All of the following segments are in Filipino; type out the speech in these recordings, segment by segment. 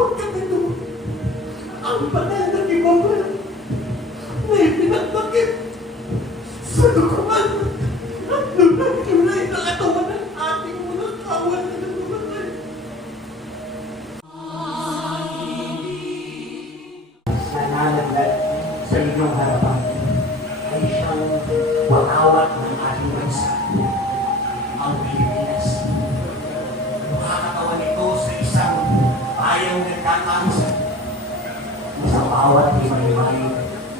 sapagkat ito ang banal na ibabal na ipinagdakip sa dukuman at tunay-tunay na katawan ng ating mga kawan na nagulatay. na nalaglag sa inyong harapan bawat himay-himay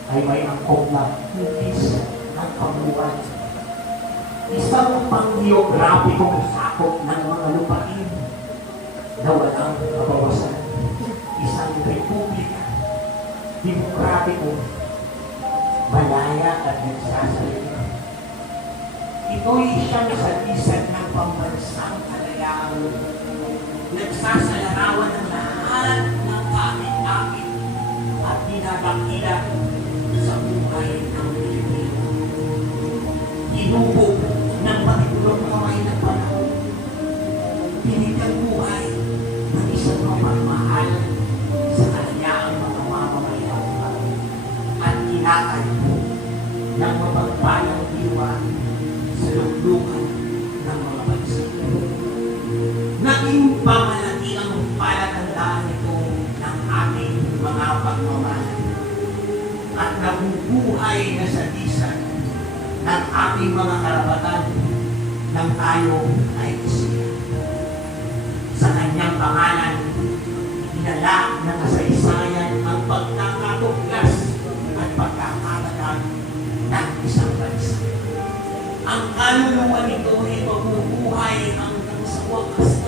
ay may angkop na hugis ng pamuwan. Isang pang-geograpikong sakop ng mga lupain na walang kabawasan. Isang republika demokratiko, malaya at nagsasalita. Ito'y siyang salisan ng pambansang kalayaan. Nagsasalarawan ng lahat ng kapit-kapit at dinadakila sa buhay ng Pilipino. Inubog ng matitulong kamay ng panahon. Pinigang buhay ng isang mapagmahal sa kalayaang mga mamamayan at kinakay ng mapagpalang diwa sa luklukan nabubuhay na sa disan ng ating mga karapatan nang tayo ay isiya. Sa kanyang pangalan, Inala ng kasaysayan ang pagkakatuklas at pagkakatagan ng isang bansa. Ang kaluluwa nito ay mabubuhay hanggang sa wakas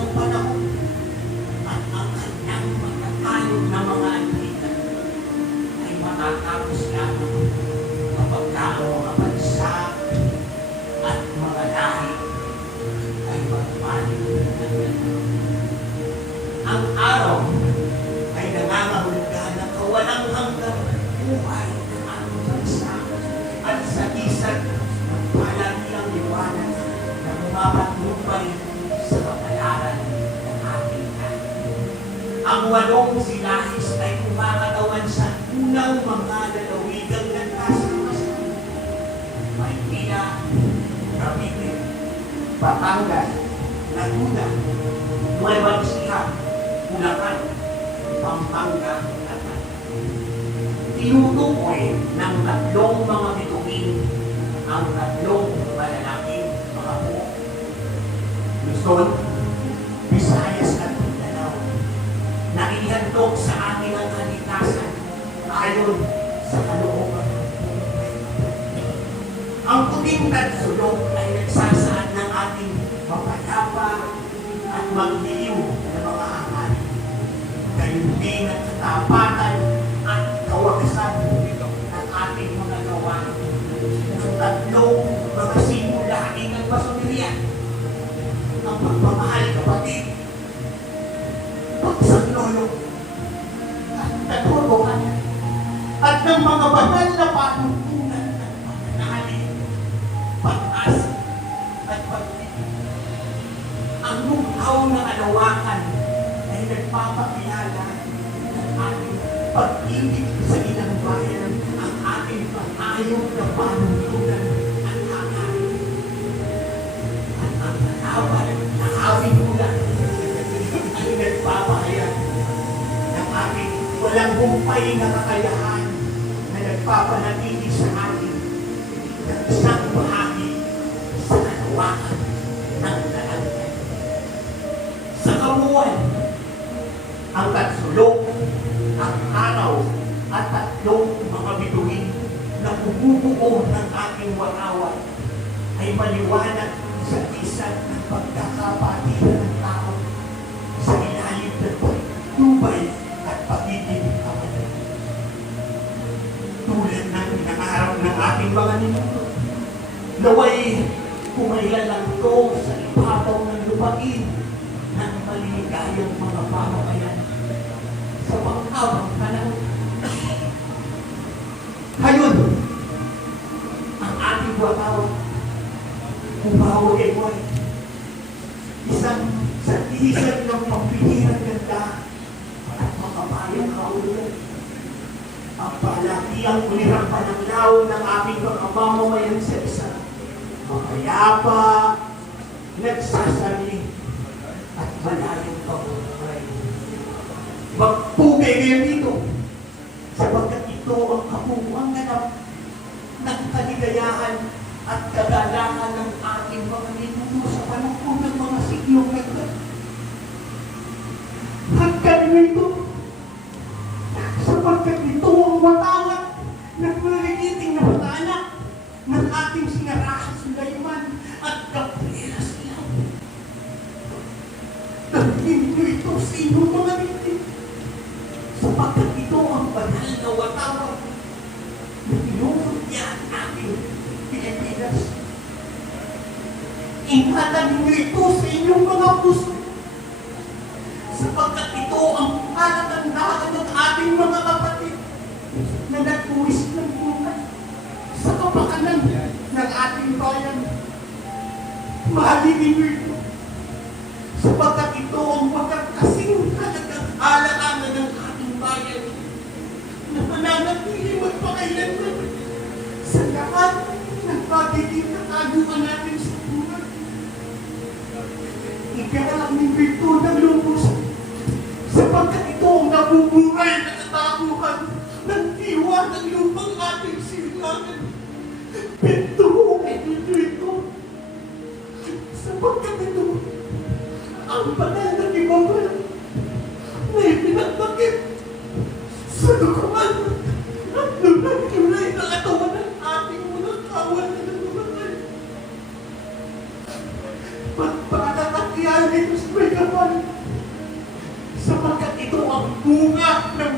Ang walong silahis ay kumakatawan sa unang mga lalawigang nagkasama Maynila, Cavite, Batangas, Laguna, Nueva Ecija, Bulacan, Pampanga, at Tinutukoy ng tatlong mga bituin ang tatlong magliw na mga hangarin. Gayon din ang katapatan at kawakasan ng ating mga gawain. Ang tatlong mga simulahin ng pasumilian. Ang pagmamahal kapatid, pagsaklolo, at katuruan, at ng mga banal na panuntunan ng pananalig, pag-asa, at pag-ibig. Mukhaw ng alawakan ay nagpapakilala ng ating pag-ibig sa ilang bayan, ang ating pang-ayaw na panuntunan at hangarin. At ang tanawan na aming ulan ay nagpapahayag ng ating walang humpay na kakayahan na nagpapanatili sa atin kamuan, ang tatsulok, ang araw, at tatlong mga bituin na bumubuo ng ating wakawan ay maliwanag maligayang mga pamamayan sa panghabang panahon. Ngayon, ang ating wakaw, kumawa kay Boy, isang sa isang ng pagpilihan ganda at ng kahulugan. Ang palagiyang ulirang pananglaw ng aming mga mamamayan sa isa. Mapayapa, nagsasali, at malayong pamumuhay. Magpugay kayo dito, sapagkat ito ang kabuuan ganap ng kaligayahan at kagalahan ng ating mga ninuno sa panahon ng mga sapagkat ito ang banal na watawat na pinuputya ang ating Pilipinas. Ingatan niyo ito sa inyong mga puso sapagkat ito ang palatandaan ng ating mga kapatid na nagpuwis ng buhay sa kapakanan ng ating bayan. Mahalin ninyo ito sapagkat ito ang magkakasing halagang alaala ng ating bayan na mananatili magpakailanman sa lahat ng pagiging kataguan natin sa buhay. Ikaw ng bito ng lubos sapagkat ito ang nabubuhay na kataguhan ng diwa ng lupang ating silangan. Pintuhugin ninyo ito sapagkat ito ang banal ito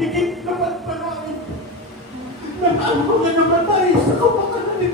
higit na pagpalangin ng ang mga namatay sa kapakanan na